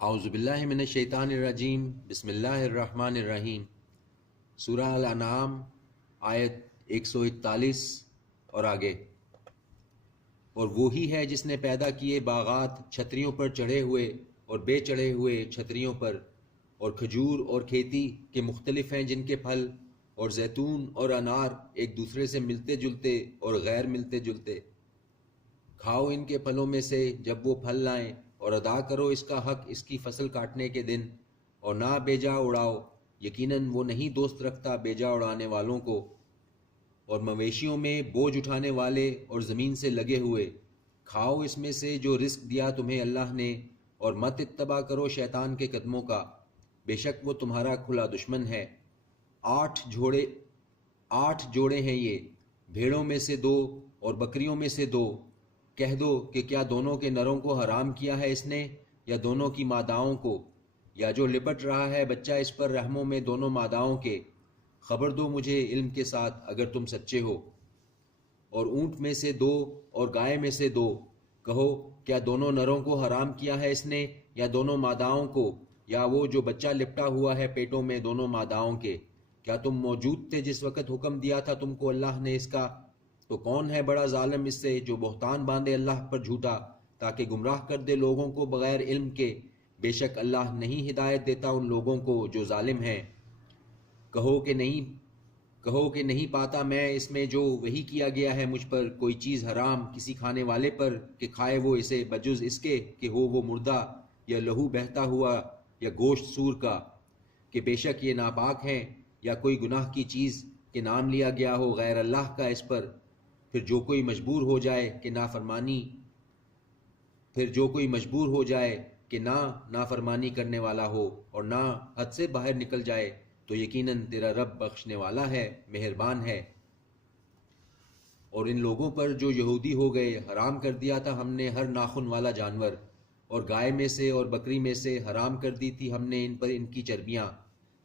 اعوذ باللہ من الشیطان الرجیم بسم اللہ الرحمن الرحیم۔ سورہ الانعام آیت 141 اور آگے۔ اور وہی ہے جس نے پیدا کیے باغات چھتریوں پر چڑھے ہوئے اور بے چڑھے ہوئے چھتریوں پر، اور کھجور اور کھیتی کے مختلف ہیں جن کے پھل، اور زیتون اور انار ایک دوسرے سے ملتے جلتے اور غیر ملتے جلتے۔ کھاؤ ان کے پھلوں میں سے جب وہ پھل لائیں، اور ادا کرو اس کا حق اس کی فصل کاٹنے کے دن، اور نہ بیجا اڑاؤ، یقیناً وہ نہیں دوست رکھتا بیجا اڑانے والوں کو۔ اور مویشیوں میں بوجھ اٹھانے والے اور زمین سے لگے ہوئے، کھاؤ اس میں سے جو رزق دیا تمہیں اللہ نے، اور مت اتباع کرو شیطان کے قدموں کا، بے شک وہ تمہارا کھلا دشمن ہے۔ 8 جوڑے ہیں یہ، بھیڑوں میں سے 2 اور بکریوں میں سے 2۔ کہہ دو کہ کیا دونوں کے نروں کو حرام کیا ہے اس نے، یا دونوں کی ماداؤں کو، یا جو لپٹ رہا ہے بچہ اس پر رحموں میں دونوں ماداؤں کے؟ خبر دو مجھے علم کے ساتھ اگر تم سچے ہو۔ اور اونٹ میں سے 2 اور گائے میں سے 2، کہو کیا دونوں نروں کو حرام کیا ہے اس نے، یا دونوں ماداؤں کو، یا وہ جو بچہ لپٹا ہوا ہے پیٹوں میں دونوں ماداؤں کے؟ کیا تم موجود تھے جس وقت حکم دیا تھا تم کو اللہ نے اس کا؟ تو کون ہے بڑا ظالم اس سے جو بہتان باندھے اللہ پر جھوٹا، تاکہ گمراہ کر دے لوگوں کو بغیر علم کے؟ بے شک اللہ نہیں ہدایت دیتا ان لوگوں کو جو ظالم ہیں۔ کہو کہ نہیں پاتا میں اس میں جو وحی کیا گیا ہے مجھ پر کوئی چیز حرام کسی کھانے والے پر کہ کھائے وہ اسے، بجز اس کے کہ ہو وہ مردہ یا لہو بہتا ہوا یا گوشت سور کا، کہ بے شک یہ ناپاک ہیں، یا کوئی گناہ کی چیز کہ نام لیا گیا ہو غیر اللہ کا اس پر۔ پھر جو کوئی مجبور ہو جائے کہ نافرمانی کرنے والا ہو اور نہ حد سے باہر نکل جائے، تو یقیناً تیرا رب بخشنے والا ہے، مہربان ہے۔ اور ان لوگوں پر جو یہودی ہو گئے حرام کر دیا تھا ہم نے ہر ناخن والا جانور، اور گائے میں سے اور بکری میں سے حرام کر دی تھی ہم نے ان پر ان کی چربیاں،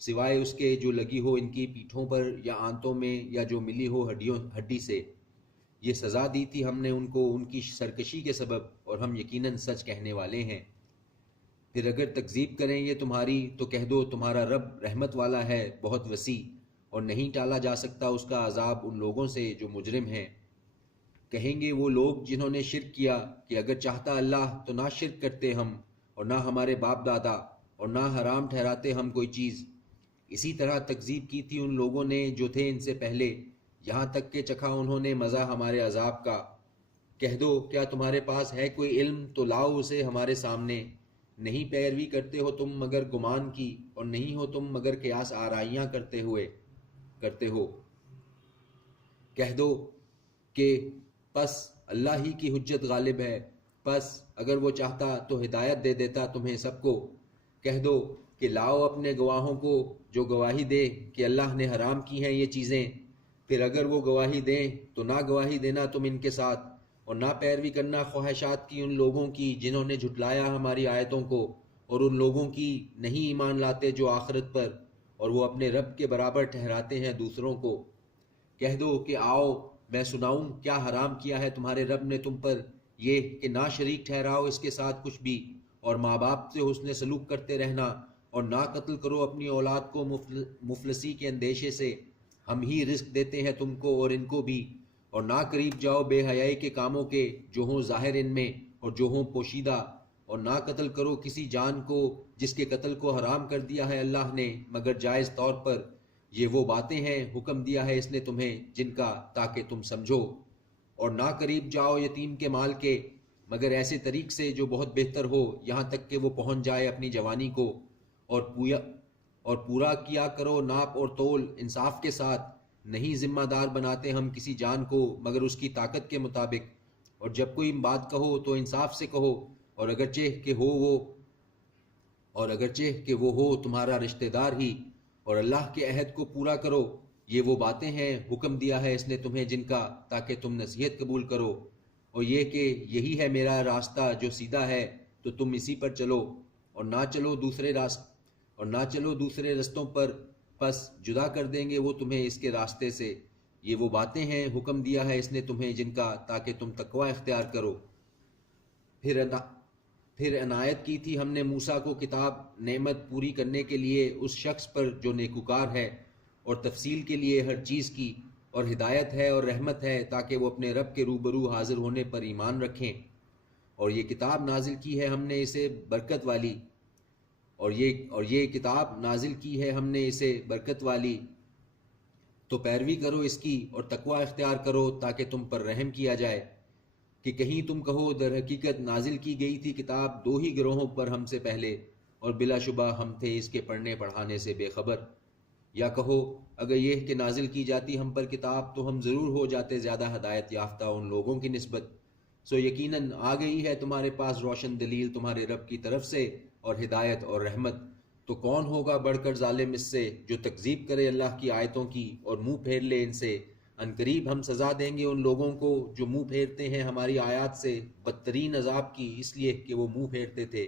سوائے اس کے جو لگی ہو ان کی پیٹھوں پر یا آنتوں میں، یا جو ملی ہو ہڈی سے۔ یہ سزا دی تھی ہم نے ان کو ان کی سرکشی کے سبب، اور ہم یقیناً سچ کہنے والے ہیں۔ پھر اگر تکذیب کریں یہ تمہاری، تو کہہ دو تمہارا رب رحمت والا ہے بہت وسیع، اور نہیں ٹالا جا سکتا اس کا عذاب ان لوگوں سے جو مجرم ہیں۔ کہیں گے وہ لوگ جنہوں نے شرک کیا کہ اگر چاہتا اللہ تو نہ شرک کرتے ہم، اور نہ ہمارے باپ دادا، اور نہ حرام ٹھہراتے ہم کوئی چیز۔ اسی طرح تکذیب کی تھی ان لوگوں نے جو تھے ان سے پہلے، یہاں تک کہ چکھا انہوں نے مزہ ہمارے عذاب کا۔ کہہ دو کیا تمہارے پاس ہے کوئی علم تو لاؤ اسے ہمارے سامنے۔ نہیں پیروی کرتے ہو تم مگر گمان کی، اور نہیں ہو تم مگر قیاس آرائیاں کرتے ہو۔ کہہ دو کہ پس اللہ ہی کی حجت غالب ہے، پس اگر وہ چاہتا تو ہدایت دے دیتا تمہیں سب کو۔ کہہ دو کہ لاؤ اپنے گواہوں کو جو گواہی دے کہ اللہ نے حرام کی ہیں یہ چیزیں، پھر اگر وہ گواہی دیں تو نہ گواہی دینا تم ان کے ساتھ، اور نہ پیروی کرنا خواہشات کی ان لوگوں کی جنہوں نے جھٹلایا ہماری آیتوں کو، اور ان لوگوں کی نہیں ایمان لاتے جو آخرت پر، اور وہ اپنے رب کے برابر ٹھہراتے ہیں دوسروں کو۔ کہہ دو کہ آؤ میں سناؤں کیا حرام کیا ہے تمہارے رب نے تم پر، یہ کہ نہ شریک ٹھہراؤ اس کے ساتھ کچھ بھی، اور ماں باپ سے حسن سلوک کرتے رہنا، اور نہ قتل کرو اپنی اولاد کو مفلسی کے اندیشے سے، ہم ہی رزق دیتے ہیں تم کو اور ان کو بھی۔ اور نہ قریب جاؤ بے حیائی کے کاموں کے جو ہوں ظاہر ان میں اور جو ہوں پوشیدہ، اور نہ قتل کرو کسی جان کو جس کے قتل کو حرام کر دیا ہے اللہ نے مگر جائز طور پر۔ یہ وہ باتیں ہیں حکم دیا ہے اس نے تمہیں جن کا تاکہ تم سمجھو۔ اور نہ قریب جاؤ یتیم کے مال کے مگر ایسے طریق سے جو بہت بہتر ہو، یہاں تک کہ وہ پہنچ جائے اپنی جوانی کو، اور پورا کیا کرو ناپ اور تول انصاف کے ساتھ۔ نہیں ذمہ دار بناتے ہم کسی جان کو مگر اس کی طاقت کے مطابق، اور جب کوئی بات کہو تو انصاف سے کہو، اور اگرچہ کہ وہ ہو تمہارا رشتہ دار ہی، اور اللہ کے عہد کو پورا کرو۔ یہ وہ باتیں ہیں حکم دیا ہے اس نے تمہیں جن کا تاکہ تم نصیحت قبول کرو، اور یہ کہ یہی ہے میرا راستہ جو سیدھا ہے تو تم اسی پر چلو، اور نہ چلو دوسرے رستوں پر، پس جدا کر دیں گے وہ تمہیں اس کے راستے سے۔ یہ وہ باتیں ہیں حکم دیا ہے اس نے تمہیں جن کا تاکہ تم تقوی اختیار کرو۔ پھر عنایت کی تھی ہم نے موسیٰ کو کتاب نعمت پوری کرنے کے لیے اس شخص پر جو نیکوکار ہے، اور تفصیل کے لیے ہر چیز کی، اور ہدایت ہے اور رحمت ہے تاکہ وہ اپنے رب کے روبرو حاضر ہونے پر ایمان رکھیں۔ اور یہ کتاب نازل کی ہے ہم نے اسے برکت والی، اور یہ کتاب نازل کی ہے ہم نے اسے برکت والی، تو پیروی کرو اس کی اور تقوی اختیار کرو تاکہ تم پر رحم کیا جائے۔ کہ کہیں تم کہو در حقیقت نازل کی گئی تھی کتاب دو ہی گروہوں پر ہم سے پہلے، اور بلا شبہ ہم تھے اس کے پڑھنے پڑھانے سے بے خبر۔ یا کہو اگر یہ کہ نازل کی جاتی ہم پر کتاب تو ہم ضرور ہو جاتے زیادہ ہدایت یافتہ ان لوگوں کی نسبت۔ سو یقیناً آ گئی ہے تمہارے پاس روشن دلیل تمہارے رب کی طرف سے اور ہدایت اور رحمت، تو کون ہوگا بڑھ کر ظالم اس سے جو تکذیب کرے اللہ کی آیتوں کی اور منہ پھیر لے ان سے۔ عنقریب ہم سزا دیں گے ان لوگوں کو جو منہ پھیرتے ہیں ہماری آیات سے بدترین عذاب کی، اس لیے کہ وہ منہ پھیرتے تھے۔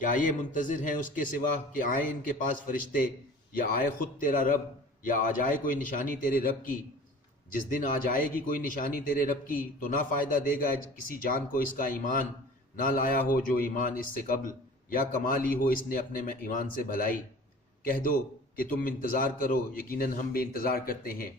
کیا یہ منتظر ہیں اس کے سوا کہ آئے ان کے پاس فرشتے، یا آئے خود تیرا رب، یا آ جائے کوئی نشانی تیرے رب کی؟ جس دن آ جائے گی کوئی نشانی تیرے رب کی تو نہ فائدہ دے گا کسی جان کو اس کا ایمان، نہ لایا ہو جو ایمان اس سے قبل، یا کما لی ہو اس نے اپنے ایمان سے بھلائی۔ کہہ دو کہ تم انتظار کرو، یقیناً ہم بھی انتظار کرتے ہیں۔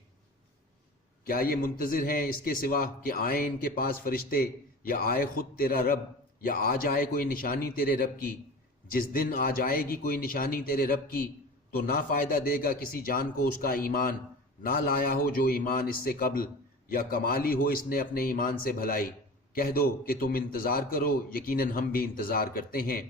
کیا یہ منتظر ہیں اس کے سوا کہ آئیں ان کے پاس فرشتے، یا آئے خود تیرا رب، یا آ جائے کوئی نشانی تیرے رب کی؟ جس دن آ جائے گی کوئی نشانی تیرے رب کی تو نہ فائدہ دے گا کسی جان کو اس کا ایمان، نہ لایا ہو جو ایمان اس سے قبل، یا کما لی ہو اس نے اپنے ایمان سے بھلائی۔ کہہ دو کہ تم انتظار کرو، یقیناً ہم بھی انتظار کرتے ہیں۔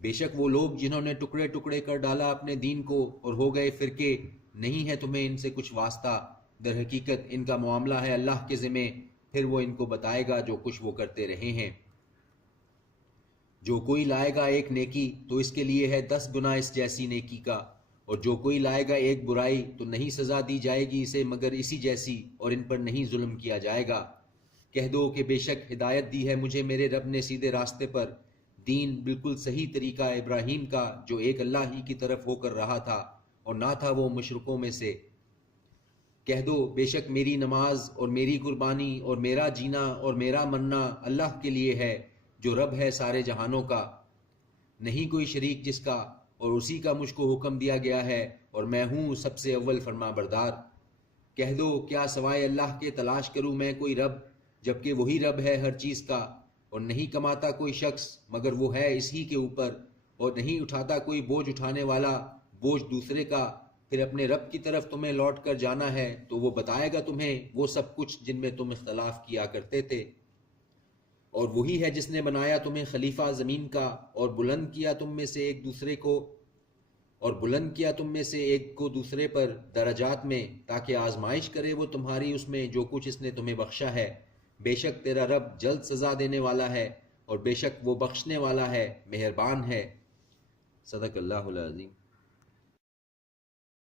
بے شک وہ لوگ جنہوں نے ٹکڑے ٹکڑے کر ڈالا اپنے دین کو اور ہو گئے فرقے، نہیں ہے تمہیں ان سے کچھ واسطہ، در حقیقت ان کا معاملہ ہے اللہ کے ذمے، پھر وہ ان کو بتائے گا جو کچھ وہ کرتے رہے ہیں۔ جو کوئی لائے گا ایک نیکی تو اس کے لیے ہے 10 گنا اس جیسی نیکی کا، اور جو کوئی لائے گا ایک برائی تو نہیں سزا دی جائے گی اسے مگر اسی جیسی، اور ان پر نہیں ظلم کیا جائے گا۔ کہہ دو کہ بے شک ہدایت دی ہے مجھے میرے رب نے سیدھے راستے پر، دین بالکل صحیح طریقہ ابراہیم کا جو ایک اللہ ہی کی طرف ہو کر رہا تھا اور نہ تھا وہ مشرکوں میں سے۔ کہہ دو بے شک میری نماز اور میری قربانی اور میرا جینا اور میرا مرنا اللہ کے لیے ہے جو رب ہے سارے جہانوں کا، نہیں کوئی شریک جس کا، اور اسی کا مجھ کو حکم دیا گیا ہے، اور میں ہوں سب سے اول فرما بردار۔ کہہ دو کیا سوائے اللہ کے تلاش کروں میں کوئی رب، جبکہ وہی رب ہے ہر چیز کا، اور نہیں کماتا کوئی شخص مگر وہ ہے اسی کے اوپر، اور نہیں اٹھاتا کوئی بوجھ اٹھانے والا بوجھ دوسرے کا۔ پھر اپنے رب کی طرف تمہیں لوٹ کر جانا ہے تو وہ بتائے گا تمہیں وہ سب کچھ جن میں تم اختلاف کیا کرتے تھے۔ اور وہی ہے جس نے بنایا تمہیں خلیفہ زمین کا، اور بلند کیا تم میں سے ایک کو دوسرے پر درجات میں، تاکہ آزمائش کرے وہ تمہاری اس میں جو کچھ اس نے تمہیں بخشا ہے۔ بے شک تیرا رب جلد سزا دینے والا ہے، اور بے شک وہ بخشنے والا ہے، مہربان ہے۔ صدق اللہ العظیم۔